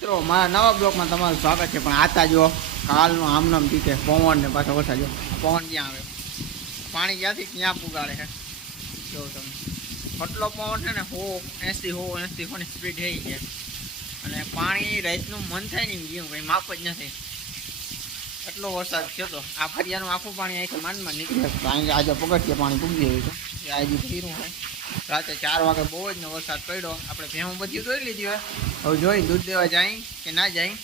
મિત્રો મારા નવા બ્લોકમાં તમારું સ્વાગત છે। પણ આતા જો કાલનો આમનામ જીતે પવન ને પાછો વરસાદ જો પવન ક્યાં આવે પાણી ક્યાંથી ક્યાં પુગાડે છે જો તમે કેટલો પવન છે ને 80 ની સ્પીડ થઈ છે અને પાણી રાતનું મન થાય ને ગયું કંઈ માપ જ નથી એટલો વરસાદ થયો તો આ ફરિયાનું આખું પાણી અહીંથી માંડમાં નીકળે કારણ કે આજે પગથિયે પાણી પૂગી ગયું હતું આજે ફીરું હોય રાતે 4 વાગે બહુ જ વરસાદ પડ્યો આપણે ભેહું બધી જોઈ લીધી હોય હવે જોઈ દૂધ દેવા જાય કે ના જાય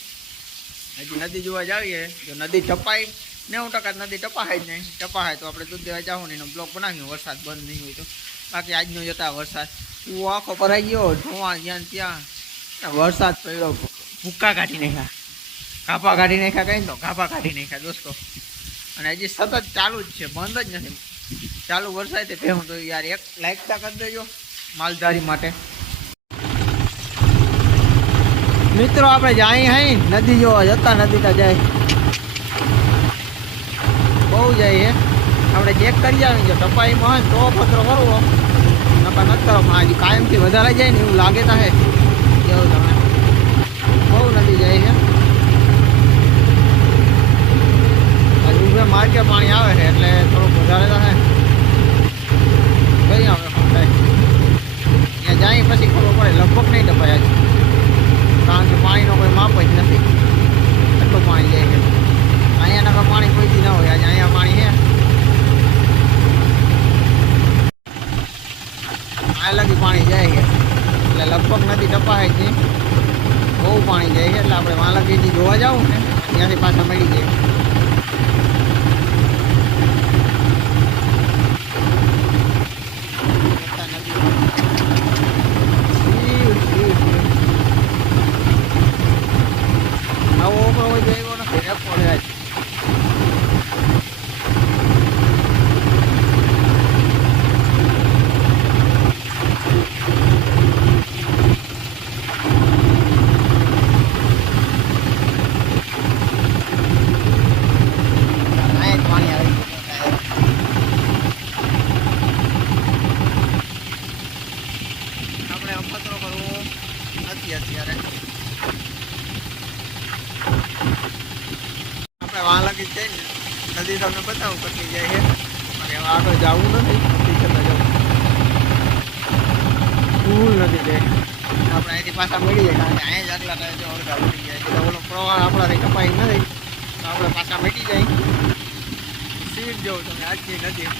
હજી નદી જોવા જાવીએ જો નદી ટપાય 90% નદી ટપાય જ નહીં ટપાય તો આપણે દૂધ દેવા જાવું ને એનો બ્લોક બનાવ્યો વરસાદ બંધ નહીં હોય તો બાકી આજનો જતા વરસાદ કૂવો આખો ભરાઈ ગયો ધોવા જ્યાં ત્યાં વરસાદ પડ્યો ભૂક્કા કાઢી નાખ્યા ગાભા કાઢી નાખ્યા કઈ તો ગાભા કાઢી નાખ્યા દોસ્તો અને હજી સતત ચાલુ જ છે બંધ જ નથી ચાલુ વરસાદ તે ભેહું તો યાર એક લાયકતા કરી દેજો માલધારી માટે મિત્રો આપણે જાય હઈ નદી જોવા જતા નદી તા જાય બહુ જાય આપણે ચેક કરી આવી જો ટપાઈમાં હોય તો પત્રો કરવો નકા નથી કરવામાં આજે કાયમથી વધારે જાય ને એવું લાગે તા હે જેવું તમે બહુ નદી જાય છે આજે ઉભે માર્કે પાણી આવે છે એટલે થોડુંક વધારે તો હે કઈ આવે ત્યાં જાય પછી ખબર પડે લગભગ નહીં ટપાય આજે કારણ કે પાણીનો કોઈ માપ જ નથી એટલું પાણી જાય છે અહીંયા નકા પાણી કોઈથી ના હોય આજે અહીંયા પાણી છે આ લગી પાણી જાય છે એટલે લગભગ નદી ટપાય જ નહીં બહુ પાણી જાય છે એટલે આપણે વાલગીથી જોવા જવું ને ત્યાંથી પાછા મળી જાય અત્યારે આપણે વાં લાગી જાય ને નદી તમને બતાવું કેટલી જાય છે અને આગળ જવું નથી નદી છતાં જવું ફૂલ નદી જાય આપણે અહીંથી પાછા મળી જાય કારણ કે અહીંયા જ આગલા ટાઈમ જો અડધા ઉડી જાય એટલે ઓલો પ્રવાહ આપણાથી કપાઈ નથી તો આપણે પાછા મળી જાય સીટ જવું તમે આજની નદી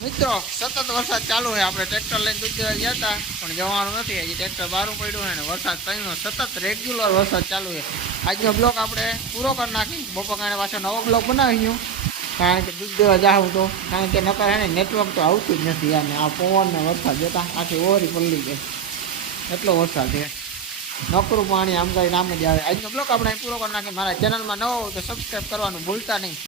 મિત્રો સતત વરસાદ ચાલુ છે આપણે ટ્રેક્ટર લઈને દૂધ દેવા ગયા હતા પણ જવાનું નથી હજી ટ્રેક્ટર બહાર પડ્યું છે ને વરસાદ પડ્યો સતત રેગ્યુલર વરસાદ ચાલુ છે આજનો બ્લોક આપણે પૂરો કરી નાખી બપોર પાછો નવો બ્લોક બનાવી કારણ કે દૂધ દેવા જાઉં તો કારણ કે નકર ને નેટવર્ક તો આવતું જ નથી અને આ પવન ને વરસાદ જતા આખી ઓવરી પલ્લી ગઈ એટલો વરસાદ છે નકરું પાણી આમ કરીને આમ જ આવે આજનો બ્લોક આપણે પૂરો કરી નાખી મારા ચેનલમાં નવો હોય તો સબસ્ક્રાઈબ કરવાનું ભૂલતા નહીં।